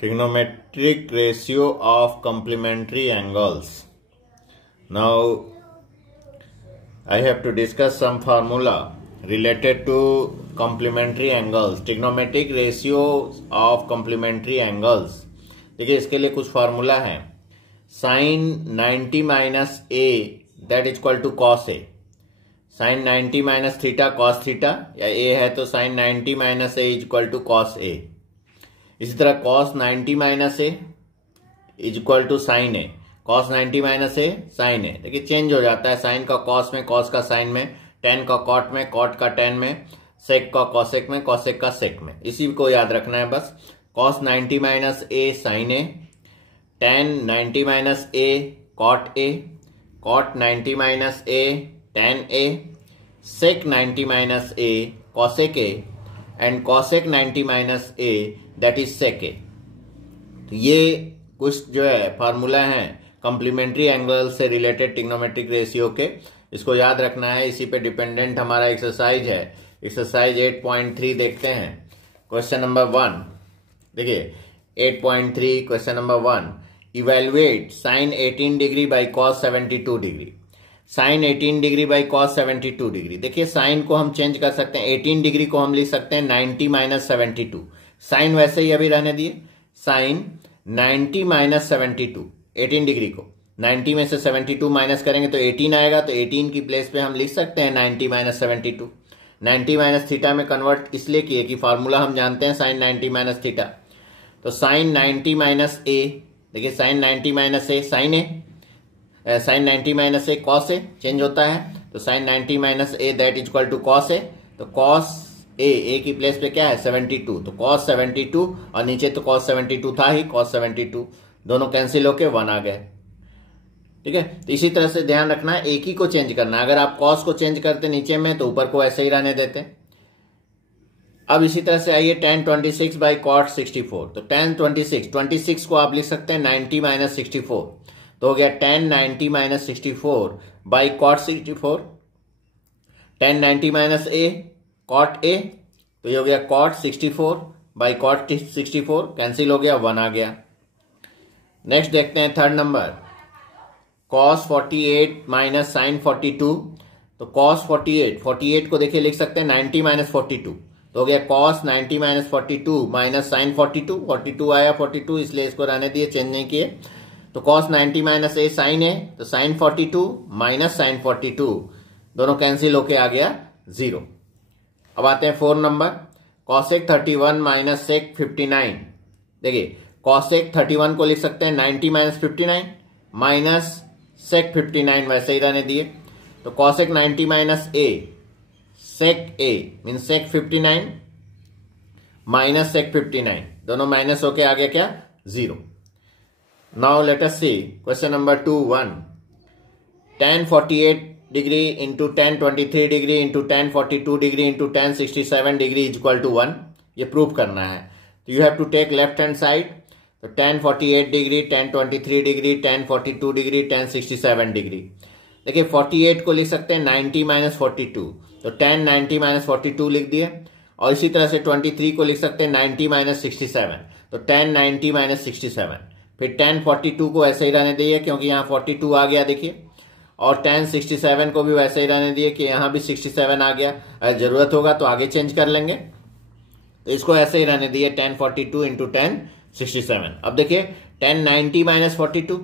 Trigonometric ratio of complementary angles. Now I have to discuss some formula related to complementary angles. Trigonometric ratio of complementary angles. देखिए इसके लिए कुछ formula है. sin 90 minus a that is equal to cos a. sin 90 minus theta cos theta, या a है तो sin 90 minus a is equal to cos a. इसी तरह cos 90 minus a is equal to sine a. cos 90 minus a sine a. देखिए change हो जाता है, sign का cos में, cos का साइन में, tan का cot में, cot का tan में, sec का cosec में, cosec का sec में. इसी को याद रखना है बस. cos 90 minus a sine a, tan 90 minus a cot a, cot 90 minus a tan a, sec 90 minus a cosec a, and cosec 90 minus a that is sec a. तो ये कुछ जो है फार्मूला है कॉम्प्लीमेंट्री एंगल से related trigonometric ratio के. इसको याद रखना है. इसी पे डिपेंडेंट हमारा एक्सरसाइज है. एक्सरसाइज 8.3 देखते हैं. क्वेश्चन नंबर 1 देखिए 8.3 question number 1. Evaluate sine 18 degree by cos 72 degree. Sine 18 degree by cos 72 degree. देखिए साइन को हम चेंज कर सकते हैं. 18 डिग्री को हम लिख सकते हैं 90 माइनस 72. साइन वैसे ही अभी रहने दिए. साइन 90 माइनस 72, 18 डिग्री को 90 में से 72 माइनस करेंगे तो 18 आएगा. तो 18 की प्लेस पे हम लिख सकते हैं 90 माइनस 72. 90 माइनस थीटा में कन्वर्ट इसलिए किए कि फार्मूला हम जानते हैं साइन 90 माइनस थीटा. तो साइन 90 माइनस ए, देखिए sine 90 minus a sine a, sine 90 minus a cos a change होता है. तो sine 90 minus a that is equal to cos a. तो कॉस ए की प्लेस पे क्या है 72. तो कॉस 72 और नीचे तो कॉस 72 था ही, कॉस 72 दोनों कैंसिल होके 1 आ गए. ठीक है. तो इसी तरह से ध्यान रखना है एक ही को चेंज करना है. अगर आप कॉस को चेंज करते नीचे में तो ऊपर को ऐसे ही रहने देते. अब इसी तरह से आइए tan 26 बाई कॉट 64. तो tan 26 को आप लिख सकते हैं 90 माइनस 64. तो हो गया tan 90 minus 64 by cot 64. tan 90 minus a cot a, तो ये हो गया कॉट 64 बाई कॉट 64 कैंसिल हो गया 1 आ गया. नेक्स्ट देखते हैं third number. cos 48 minus sine 42. तो cos 48 को देखिए लिख सकते हैं 90 माइनस 42. तो हो गया cos 90 माइनस 42 माइनस साइन 42 आया 42, इसलिए इसको रहने दिए, चेंज नहीं किए. तो cos 90 minus a sine a, तो साइन 42 माइनस साइन 42 दोनों कैंसिल होके आ गया 0. अब आते हैं 4 नंबर. cosec 31 minus sec 59. देखिए cosec 31 को लिख सकते हैं 90 माइनस 59 माइनस sec 59 वैसे ही रहने दिए. तो cosec 90 minus a sec a mean sec 59 minus sec 59 दोनों माइनस होके आ गया क्या 0. Now let us see question number 2.1. tan 48 degree into tan 23 degree into tan 42 degree into tan 67 degree is equal to 1. ये प्रूव करना है. तो you have to take left hand side. तो tan 48 degree, tan 23 degree, tan 42 degree, tan 67 degree. देखिए 48 को लिख सकते हैं 90 माइनस 42. तो tan 90 माइनस 42 लिख दिए. और इसी तरह से 23 को लिख सकते हैं 90 माइनस 67. तो tan 90 माइनस 67. फिर tan 42 को ऐसे ही रहने दिए क्योंकि यहाँ 42 आ गया देखिए. और tan 67 को भी वैसे ही रहने दिए कि यहाँ भी 67 आ गया. अगर जरूरत होगा तो आगे चेंज कर लेंगे. तो इसको ऐसे ही रहने दिए tan 42 इंटू tan 67. अब देखिए tan 90 माइनस 42.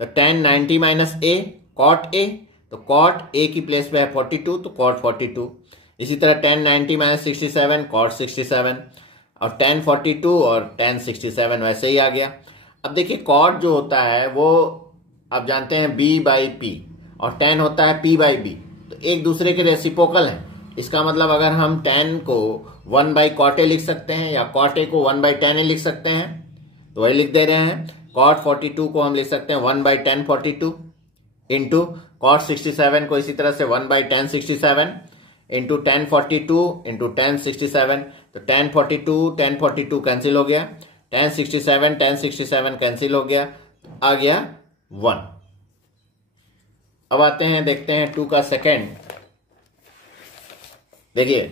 तो tan 90 माइनस ए cot ए, तो cot ए की प्लेस पे है 42 तो cot 42. इसी तरह tan 90 माइनस 67 cot 67 और tan 42 और tan 67 वैसे ही आ गया. अब देखिए cot जो होता है वो आप जानते हैं b बाई पी और tan होता है p बाई b. तो एक दूसरे के रेसिप्रोकल हैं. इसका मतलब अगर हम tan को 1 बाई cot a लिख सकते हैं या cot a को 1 बाई tan a लिख सकते हैं तो वही लिख दे रहे हैं. cot 42 को हम लिख सकते हैं 1 बाई tan 42 इंटू cot 67 को इसी तरह से 1 by tan 67 into tan 42 into tan 67. तो tan 42 कैंसिल हो गया. tan 67 कैंसिल हो गया, आ गया 1. अब आते हैं देखते हैं 2 का सेकेंड. देखिए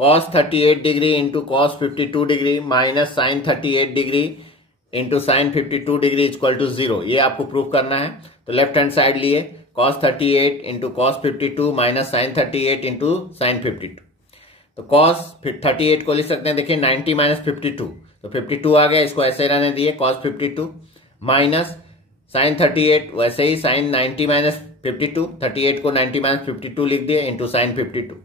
cos 38 degree into cos 52 degree minus sin 38 degree into sin 52 degree equal to 0। ये आपको प्रूव करना है। तो लेफ्ट हैंड साइड लिए cos 38 into cos 52 minus sin 38 into sin 52। तो cos 38 को लिख सकते हैं, देखिए 90 माइनस 52, तो 52 आ गया, इसको ऐसे रहने दिए cos 52 माइनस sin 38 वैसे ही sin 90 माइनस 52, 38 को 90 माइनस 52 लिख दिए इंटू sin 52।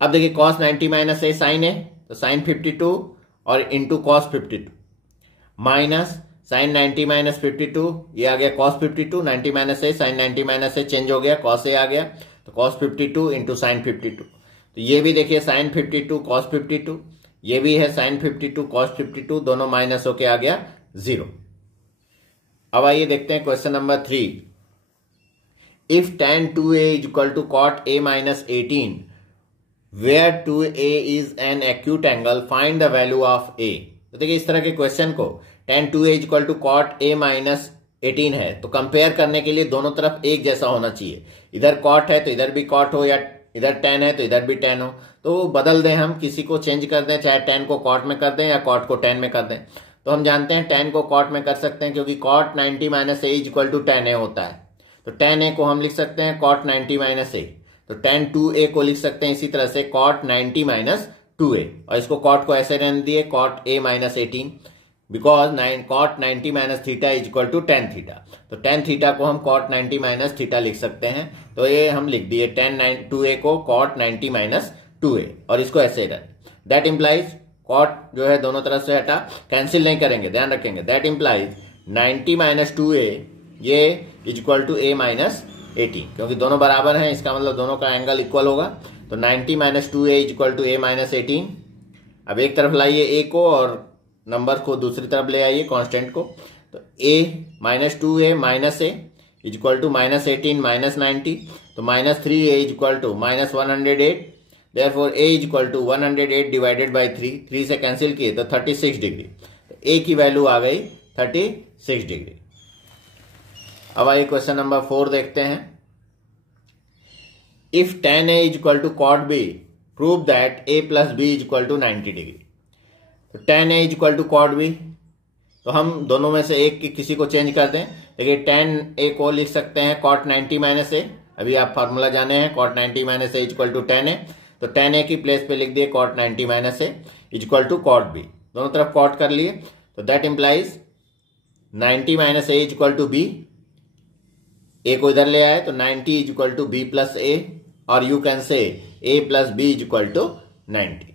अब देखिए cos 90 माइनस ए sin है तो sin 52 और into cos 52 minus sin 90 minus 52, ये आ गया cos 52, 90 माइनस ए sin 90 माइनस ए चेंज हो गया, cos ए आ गया, तो cos 52 इंटू sin 52। तो ये भी देखिए sin 52 cos 52, ये भी है sin 52 cos 52, दोनों माइनस होके आ गया 0। अब आइए देखते हैं question number 3। If tan 2a is equal to cot a minus 18 where 2a is an acute angle, find the value of a। तो देखिए इस तरह के क्वेश्चन को tan 2a is equal to cot a minus 18 है, तो compare करने के लिए दोनों तरफ एक जैसा होना चाहिए। इधर cot है तो इधर भी cot हो, या इधर tan है तो इधर भी tan हो, तो बदल दें, हम किसी को चेंज कर दें, चाहे tan को cot में कर दें या cot को tan में कर दें। तो हम जानते हैं tan को cot में कर सकते हैं क्योंकि cot 90 minus a is equal to tan a होता है। तो tan a को हम लिख सकते हैं cot 90 माइनस ए, तो tan 2a को लिख सकते हैं इसी तरह से cot 90 माइनस 2a, और इसको cot को ऐसे रहने दिए cot a minus 18, because cot 90 minus theta is equal to tan theta. तो tan थीटा को हम cot 90 माइनस थीटा लिख सकते हैं, तो ये हम लिख दिए tan 2a को cot 90 माइनस 2a, और इसको ऐसे रख। दैट इम्प्लाइज cot जो है दोनों तरफ से हटा, कैंसिल नहीं करेंगे, ध्यान रखेंगे। दैट इम्प्लाइज 90 माइनस 2a ये is equal to a minus 18, क्योंकि दोनों बराबर हैं, इसका मतलब दोनों का एंगल इक्वल होगा। तो 90 minus 2a is equal to a minus 18। अब एक तरफ लाइए a को और नंबर को दूसरी तरफ ले आइए, कांस्टेंट को। तो a minus 2a minus a is equal to minus 18 minus 90, तो minus 3a is equal to minus 108। Therefore a is equal to 108 divided by 3 से कैंसिल किए तो 36 डिग्री। तो a की वैल्यू आ गई 36 डिग्री। अब आइए क्वेश्चन नंबर 4 देखते हैं। If tan a is equal to cot b, prove that a plus b is equal to 90 degree. तो tan a is equal to cot b, तो हम दोनों में से एक की किसी को चेंज कर दें। देखिए tan a को लिख सकते हैं cot 90 माइनस a, अभी आप फार्मूला जाने हैं, cot 90 minus a is equal to tan a, तो tan a की प्लेस पे लिख दिए cot 90 minus a is equal to cot b, दोनों तरफ cot कर लिए। तो that implies 90 minus a is equal to b, a को इधर ले आए तो 90 is equal to b plus a, और you can say a plus b is equal to 90,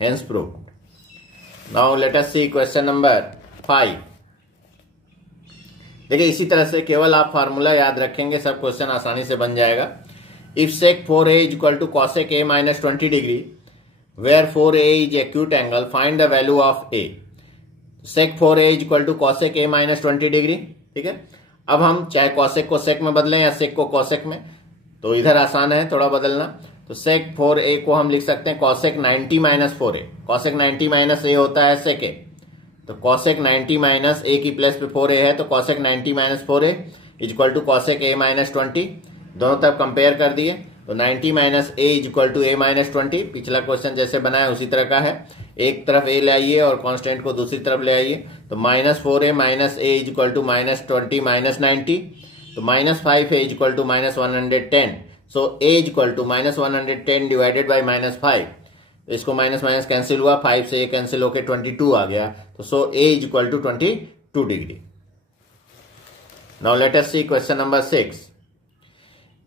hence proved. Now let us see question number 5। देखिए इसी तरह से केवल आप फार्मूला याद रखेंगे, सब क्वेश्चन आसानी से बन जाएगा। If sec 4a is equal to cosec a minus 20 degree where 4a is acute angle, find the value of a। sec 4a is equal to cosec a minus 20 degree, ठीक है। अब हम चाहे cosec को sec में बदलें या sec को cosec में, तो इधर आसान है थोड़ा बदलना। तो sec 4a को हम लिख सकते हैं cosec 90 minus 4a, cosec 90 minus a होता है sec a, तो cosec 90 माइनस a की प्लेस पे 4a है, तो cosec 90 minus 4a is equal to cosec a minus 20, दोनों तरफ कंपेयर कर दिए। तो 90 minus a is equal to a minus 20, पिछला क्वेश्चन जैसे बनाया उसी तरह का है, एक तरफ a ले आइए और कांस्टेंट को दूसरी तरफ ले आइए। तो minus 4a minus a is equal to minus 20 minus 90, तो minus 5a is equal to minus 110, so a is equal to minus 110 divided by minus 5, तो इसको माइनस माइनस कैंसिल हुआ, 5 से a कैंसिल होकर 22 आ गया, तो so a is equal to 22 degree. Now let us see question number 6।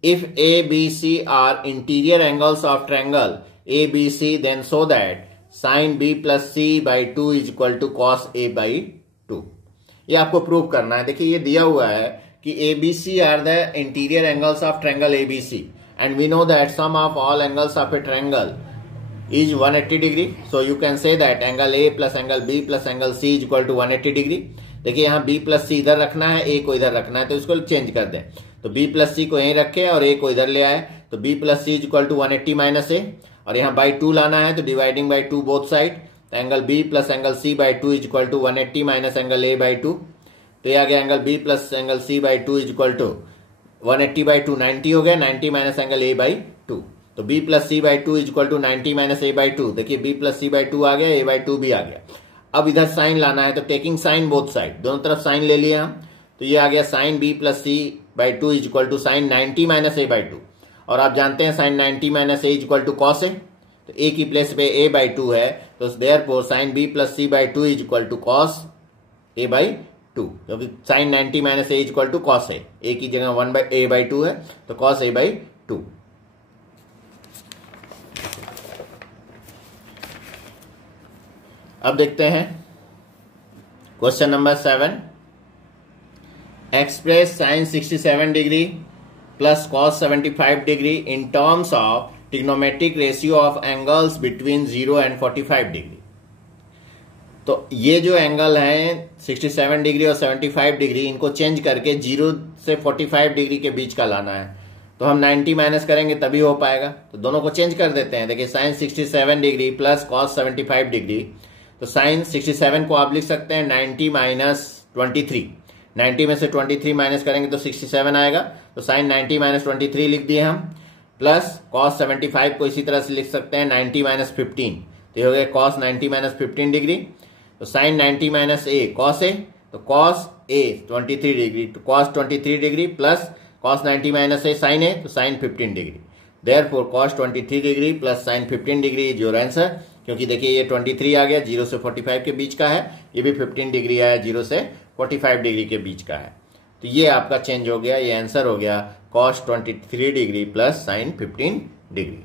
If A, B, C are interior angles of triangle ABC, then show that sin B plus C by 2 is equal to cos A by 2। ये आपको prove करना है। देखिए ये दिया हुआ है कि ABC are the interior angles of triangle ABC, and we know that sum of all angles of a triangle is 180 degree. So you can say that angle A plus angle B plus angle C is equal to 180 degree। देखिए यहाँ B plus C इधर रखना है, A को इधर रखना है, तो इसको चेंज कर दें। तो B प्लस C को यहीं रखे और A को इधर ले आए, तो B plus C is equal to 180 minus A, और यहाँ बाई 2 लाना है, तो डिवाइडिंग बाई 2 बोथ साइड, तो angle B plus angle C by 2 is equal to 180 minus angle A by 2, तो ये आ गया angle B plus angle C by 2 is equal to 180 by 2 90 हो गया, 90 माइनस एंगल A बाई 2, तो b plus c by two equal to 90 minus a by two. देखिए b plus c by two आ गया, ए बाई टू भी आ गया। अब इधर साइन लाना है तो टेकिंग साइन बोथ साइड, दोनों तरफ साइन ले लिया हम, तो ये आ गया sine b plus c by two equal to sine 90 minus a by two. और आप जानते हैं sine 90 minus a equal to cos a, तो ए की प्लेस पे ए बाई टू है, तो therefore sine b plus c by two equal to cos a by two, क्योंकि sine 90 minus a equal to cos a की जगह 1 by A by two है, तो कॉस ए बाई टू। अब देखते हैं question number 7। Express sine 67 degree plus cos 75 degree in terms of trigonometric ratio of angles between 0 and 45 degree. तो ये जो एंगल है 67 डिग्री और 75 डिग्री, इनको चेंज करके 0 से 45 डिग्री के बीच का लाना है। तो हम 90 माइनस करेंगे तभी हो पाएगा, तो दोनों को चेंज कर देते हैं। देखिए sine 67 degree plus cos 75 degree, तो साइन 67 को आप लिख सकते हैं 90 माइनस 23। 90 में से 23 माइनस करेंगे तो 67 आएगा, तो साइन 90 माइनस 23 लिख दिए हम, प्लस कॉस 75 को इसी तरह से लिख सकते हैं 90 माइनस 15, तो ये हो गया कॉस 90 माइनस 15 डिग्री। तो sine 90 minus a cos a, तो कॉस ए 23 डिग्री, तो cos 23 degree plus cos 90 minus a sine a, तो sine 15 degree. Therefore cos 23 degree plus sine 15 degree is your answer, क्योंकि देखिए ये 23 आ गया 0 से 45 के बीच का है, ये भी 15 डिग्री आया 0 से 45 डिग्री के बीच का है। तो ये आपका चेंज हो गया, ये आंसर हो गया cos 23 degree plus sine 15 degree.